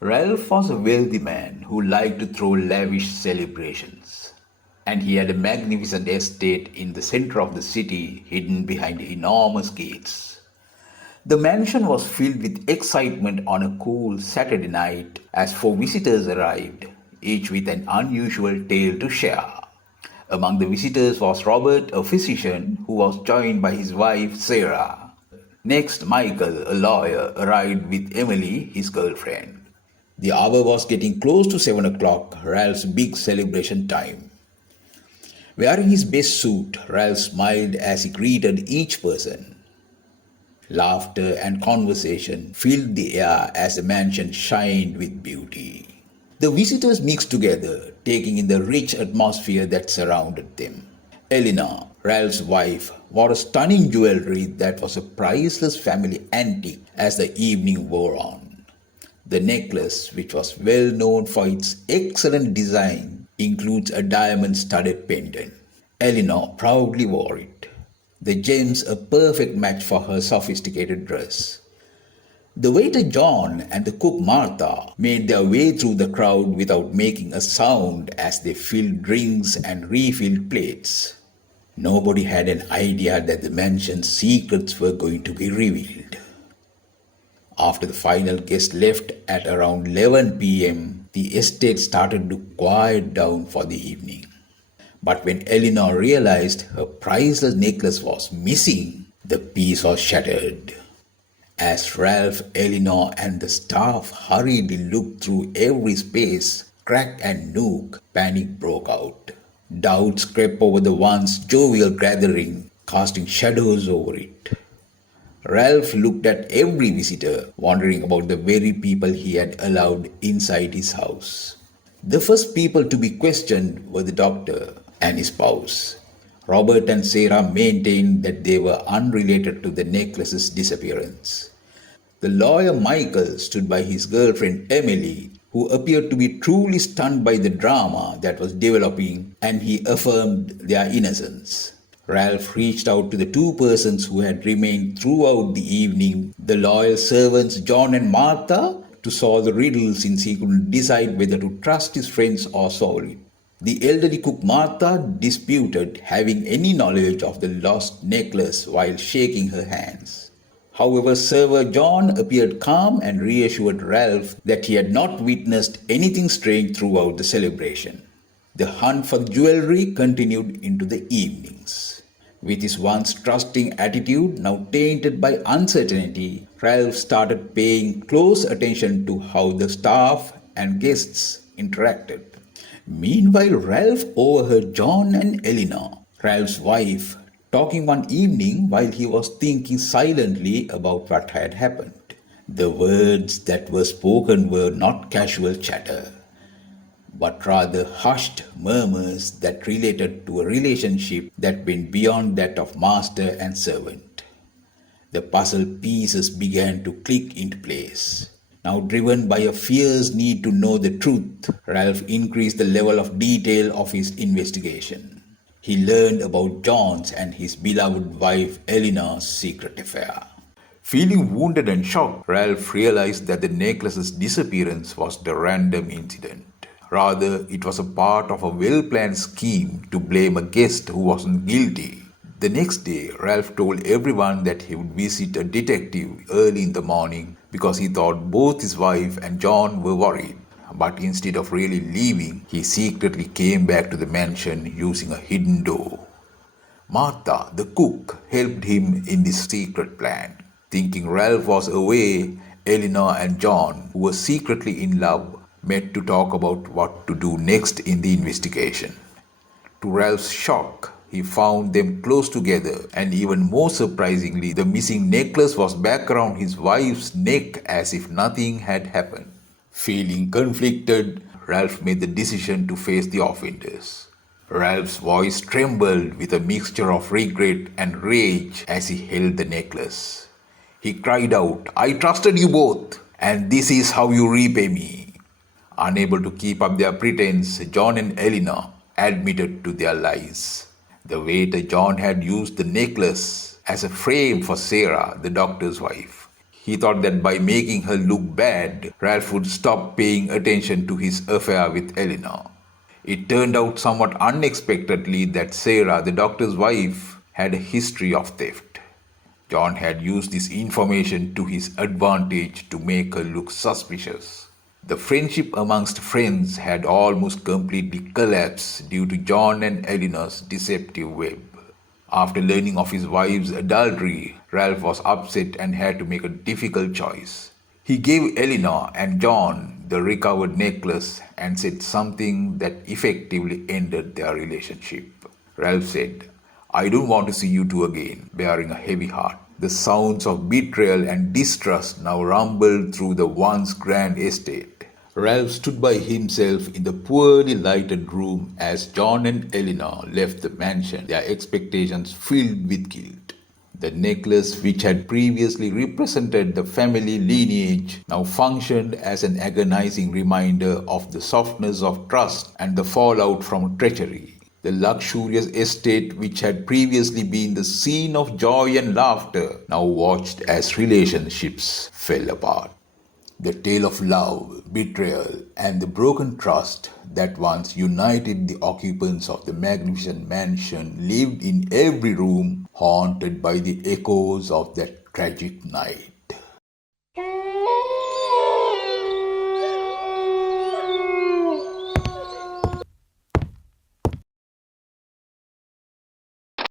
Ralph was a wealthy man who liked to throw lavish celebrations, and he had a magnificent estate in the center of the city hidden behind enormous gates. The mansion was filled with excitement on a cool Saturday night as four visitors arrived, each with an unusual tale to share. Among the visitors was Robert, a physician, who was joined by his wife Sarah. Next, Michael, a lawyer, arrived with Emily, his girlfriend. The hour was getting close to 7 o'clock, Ralph's big celebration time. Wearing his best suit, Ralph smiled as he greeted each person. Laughter and conversation filled the air as the mansion shined with beauty. The visitors mixed together, taking in the rich atmosphere that surrounded them. Eleanor, Ralph's wife, wore a stunning jewelry that was a priceless family antique as the evening wore on. The necklace, which was well known for its excellent design, includes a diamond-studded pendant. Eleanor proudly wore it, the gems a perfect match for her sophisticated dress. The waiter John and the cook Martha made their way through the crowd without making a sound as they filled drinks and refilled plates. Nobody had an idea that the mansion's secrets were going to be revealed. After the final guest left at around 11 p.m., the estate started to quiet down for the evening. But when Eleanor realized her priceless necklace was missing, the peace was shattered. As Ralph, Eleanor, and the staff hurriedly looked through every space, crack, and nook, panic broke out. Doubts crept over the once jovial gathering, casting shadows over it. Ralph looked at every visitor, wondering about the very people he had allowed inside his house. The first people to be questioned were the doctor and his spouse. Robert and Sarah maintained that they were unrelated to the necklace's disappearance. The lawyer Michael stood by his girlfriend Emily, who appeared to be truly stunned by the drama that was developing, and he affirmed their innocence. Ralph reached out to the two persons who had remained throughout the evening, the loyal servants John and Martha, to solve the riddle since he couldn't decide whether to trust his friends or solve it. The elderly cook Martha disputed having any knowledge of the lost necklace while shaking her hands. However, server John appeared calm and reassured Ralph that he had not witnessed anything strange throughout the celebration. The hunt for the jewelry continued into the evenings. With his once trusting attitude now tainted by uncertainty, Ralph started paying close attention to how the staff and guests interacted. Meanwhile, Ralph overheard John and Eleanor, Ralph's wife, talking one evening while he was thinking silently about what had happened. The words that were spoken were not casual chatter, but rather hushed murmurs that related to a relationship that went beyond that of master and servant. The puzzle pieces began to click into place. Now driven by a fierce need to know the truth, Ralph increased the level of detail of his investigation. He learned about John's and his beloved wife Eleanor's secret affair. Feeling wounded and shocked, Ralph realized that the necklace's disappearance was a random incident. Rather, it was a part of a well-planned scheme to blame a guest who wasn't guilty. The next day, Ralph told everyone that he would visit a detective early in the morning because he thought both his wife and John were worried. But instead of really leaving, he secretly came back to the mansion using a hidden door. Martha, the cook, helped him in this secret plan. Thinking Ralph was away, Eleanor and John, who were secretly in love, met to talk about what to do next in the investigation. To Ralph's shock, he found them close together, and even more surprisingly, the missing necklace was back around his wife's neck as if nothing had happened. Feeling conflicted, Ralph made the decision to face the offenders. Ralph's voice trembled with a mixture of regret and rage as he held the necklace. He cried out, "I trusted you both, and this is how you repay me." Unable to keep up their pretense, John and Eleanor admitted to their lies. The waiter John had used the necklace as a frame for Sarah, the doctor's wife. He thought that by making her look bad, Ralph would stop paying attention to his affair with Eleanor. It turned out somewhat unexpectedly that Sarah, the doctor's wife, had a history of theft. John had used this information to his advantage to make her look suspicious. The friendship amongst friends had almost completely collapsed due to John and Eleanor's deceptive web. After learning of his wife's adultery, Ralph was upset and had to make a difficult choice. He gave Eleanor and John the recovered necklace and said something that effectively ended their relationship. Ralph said, "I don't want to see you two again," bearing a heavy heart. The sounds of betrayal and distrust now rumbled through the once grand estate. Ralph stood by himself in the poorly lighted room as John and Eleanor left the mansion, their expectations filled with guilt. The necklace, which had previously represented the family lineage, now functioned as an agonizing reminder of the softness of trust and the fallout from treachery. The luxurious estate, which had previously been the scene of joy and laughter, now watched as relationships fell apart. The tale of love, betrayal, and the broken trust that once united the occupants of the magnificent mansion lived in every room, haunted by the echoes of that tragic night.